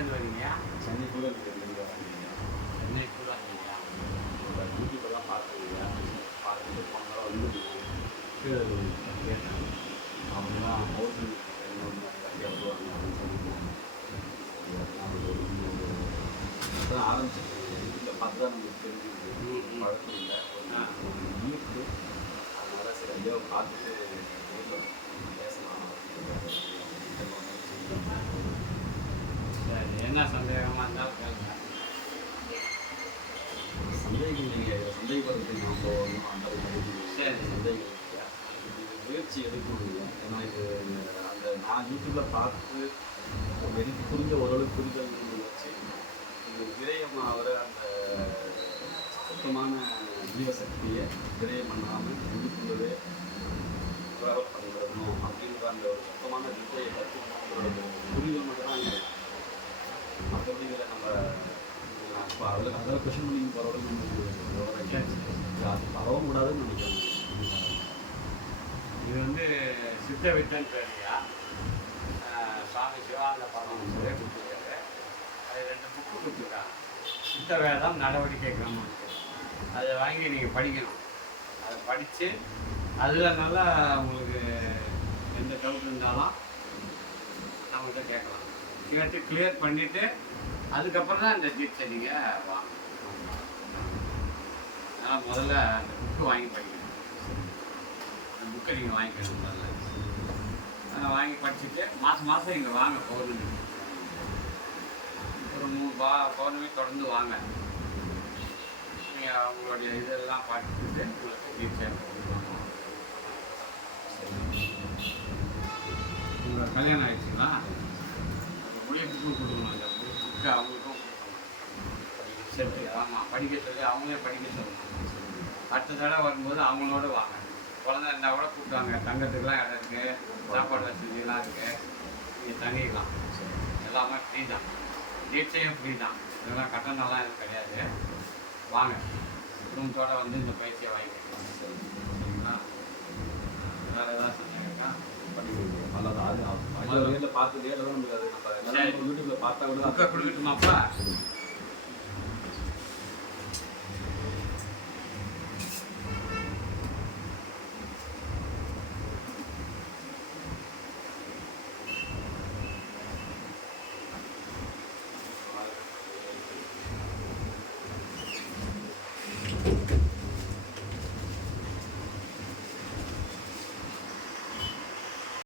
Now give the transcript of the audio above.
எங்கேருந்து வரீங்க சென்னைக்குள்ள எனக்கு இங்கே வராங்க சென்னைக்குள்ள வந்தீங்களா யூடியூப்லாம் பார்த்துருங்க பார்த்துட்டு போனாலும் வந்து கீழே கேட்டேன் அவங்க தான் ஹோட்டல் வீட்டில் பார்த்து நமக்கு தெரிஞ்சுது. பழக்கம் இல்லை. ஒரு ஈர்ப்பு அதனால சரி ஐயோ பார்த்துட்டு வீட்டில் பேசலாம் சரி என்ன சந்தேகமாக இருந்தாலும் கேளுங்க சந்தேகம் இல்லைங்க இதை சந்தேகப்படுறதுக்கு நம்ம ஒன்றும் அந்த மாதிரி சரி. சந்தேகம் இல்லை இது முயற்சி எடுக்கணும் ஏன்னா இது அந்த நான் யூடியூப்பில் பார்த்து எனக்கு புரிஞ்ச ஓரளவுக்கு புரிதல் வச்சு இது விரயம் அந்த சுத்தமான ஜீவசக்தியை விரயம் பண்ணாமல் உள்ளுக்குள்ளவே ட்ராவல் பண்ணிவிடணும் அப்படின்ற அந்த ஒரு சுத்தமான வித்தையை கற்றுக்கணுங்கிறது புரிதல் மட்டும்தான் மற்றபடி இதில் நம்ம இப்போ அதில் அதில் கொஷின் பண்ணி பரவாயில்ல நம்ம அது பரவ கூடாதுன்னு நினைக்கிறேன். இது வந்து சித்த வித்தன் சுவாமி சிவானந்த பரமஹம்சரே கொடுத்துருக்காரு அது ரெண்டு புக்கு கொடுத்துருக்காங்க சித்த வேதம் நடவடிக்கை கிரமம் அதை வாங்கி நீங்கள் படிக்கணும் அதை படித்து அதில் நல்லா உங்களுக்கு எந்த டவுட் இருந்தாலும் நம்மகிட்ட கேட்கலாம் கேட்டு கிளியர் பண்ணிவிட்டு அதுக்கப்புறம் தான் இந்த தீட்சை நீங்கள் வாங்க அதனால் முதல்ல அந்த புக்கு வாங்கி படிக்கணும் அந்த புக்கை நீங்கள் வாங்கிக்கணும் முதல்ல. அதை வாங்கி படிச்சுட்டு மாதம் மாதம் இங்கே வாங்க பௌர்ணமி. ஒரு மூணு பா பௌர்ணமி தொடர்ந்து வாங்க. நீங்கள் அவங்களுடைய இதெல்லாம் பார்த்துட்டு உங்களுக்கு தீட்சை கொடுப்பாங்க உங்கள் கல்யாணம் ஆயிடுச்சுங்களா? மொழியை புக்கு கொடுக்கணும் அந்த புக்கு. அவங்களுக்கும் சரி ஆமாம் படிக்க சொல்லி அவங்களே படிக்க சொல்லணும். அடுத்த தடவை வரும்போது அவங்களோட வாங்க. குழந்தை இருந்தால் கூட கூப்பிட்டாங்க தங்கத்துக்குலாம் இடம் இருக்குது சாப்பாடு வசதிலாம் இருக்குது நீங்கள் தங்கிக்கலாம். எல்லாமே ஃப்ரீ தான். டீச்சையும் ஃப்ரீ தான். இதெல்லாம் கட்டணம்லாம் எதுவும் கிடையாது. வாங்க. குடும்பத்தோட வந்து இந்த பயிற்சியை வாங்கிக்கலாம் சரிங்களா? வேறு ஏதாவது பண்ணிக்கிறோம் நல்லதா? அது பார்த்து நேரில் நம்ம யூடியூப்பில் பார்த்தா கூட கொடுக்கட்டுமாப்பா?